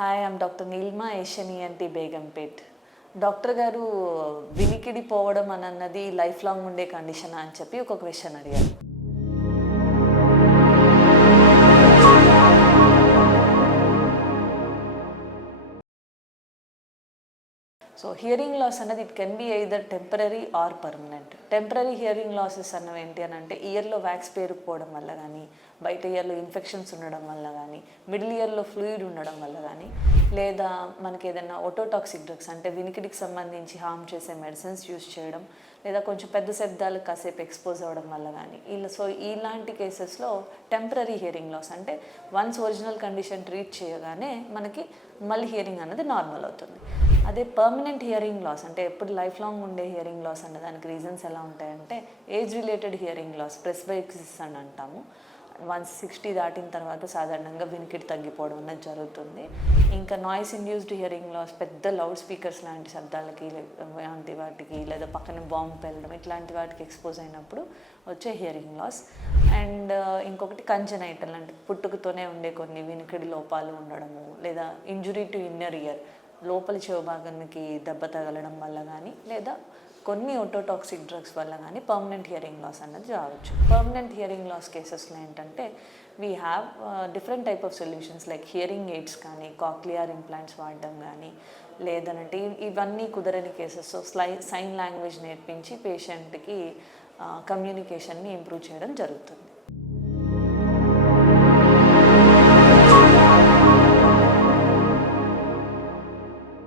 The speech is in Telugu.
Hi, I'm doctor Neelma Asian Begumpet. Doctor గారు, వినికిడి పోవడం అన్నది లైఫ్ లాంగ్ ఉండే కండిషనా అని చెప్పి ఒక క్వశ్చన్ అడిగారు. సో హియరింగ్ లాస్ అన్నది it can be either temporary or permanent. Temporary hearing losses అన్నవి ఏంటి అని అంటే ఇయర్లో వ్యాక్స్ పేరుకుపోవడం వల్ల కానీ, బయట ఇయర్లో ఇన్ఫెక్షన్స్ ఉండడం వల్ల కానీ, మిడిల్ ఇయర్లో ఫ్లూయిడ్ ఉండడం వల్ల కానీ, లేదా మనకి ఏదైనా ఓటోటాక్సిక్ డ్రగ్స్ అంటే వినికిడికి సంబంధించి హార్మ్ చేసే మెడిసిన్స్ యూస్ చేయడం, లేదా కొంచెం పెద్ద శబ్దాలకు కాసేపు ఎక్స్పోజ్ అవ్వడం వల్ల కానీ సో ఇలాంటి కేసెస్లో టెంపరరీ హియరింగ్ లాస్ అంటే వన్స్ ఒరిజినల్ కండిషన్ ట్రీట్ చేయగానే మనకి మళ్ళీ హియరింగ్ అన్నది నార్మల్ అవుతుంది. అదే పర్మనెంట్ హియరింగ్ లాస్ అంటే ఎప్పుడు లైఫ్ లాంగ్ ఉండే హియరింగ్ లాస్ అన్న దానికి రీజన్స్ ఎలా ఉంటాయంటే ఏజ్ రిలేటెడ్ హియరింగ్ లాస్, ప్రెస్బైక్సిస్ అని అంటాము. 160 దాటిన తర్వాత సాధారణంగా వినికిడి తగ్గిపోవడం అనేది జరుగుతుంది. ఇంకా నాయిస్ ఇండ్యూస్డ్ హియరింగ్ లాస్, పెద్ద లౌడ్ స్పీకర్స్ లాంటి శబ్దాలకి లాంటి వాటికి, లేదా పక్కన బాంబు పెళ్ళడం ఇట్లాంటి వాటికి ఎక్స్పోజ్ అయినప్పుడు వచ్చే హియరింగ్ లాస్. అండ్ ఇంకొకటి కంజనైటల్ అంటే పుట్టుకతోనే ఉండే కొన్ని వినికిడి లోపాలు ఉండడము, లేదా ఇంజురీ టు ఇన్నర్ ఇయర్ లోపలి చెవి భాగానికి దెబ్బ తగలడం వల్ల కానీ, లేదా కొన్ని ఓటోటాక్సిక్ డ్రగ్స్ వల్ల కానీ పర్మనెంట్ హియరింగ్ లాస్ అన్నది రావచ్చు. పర్మనెంట్ హియరింగ్ లాస్ కేసెస్లో ఏంటంటే we have different type of solutions like hearing AIDS కానీ, కాక్లియర్ ఇంప్లాంట్స్ వాడడం కానీ, లేదనంటే ఇవన్నీ కుదరని కేసెస్లో సైన్ లాంగ్వేజ్ నేర్పించి పేషెంట్కి కమ్యూనికేషన్ని ఇంప్రూవ్ చేయడం జరుగుతుంది.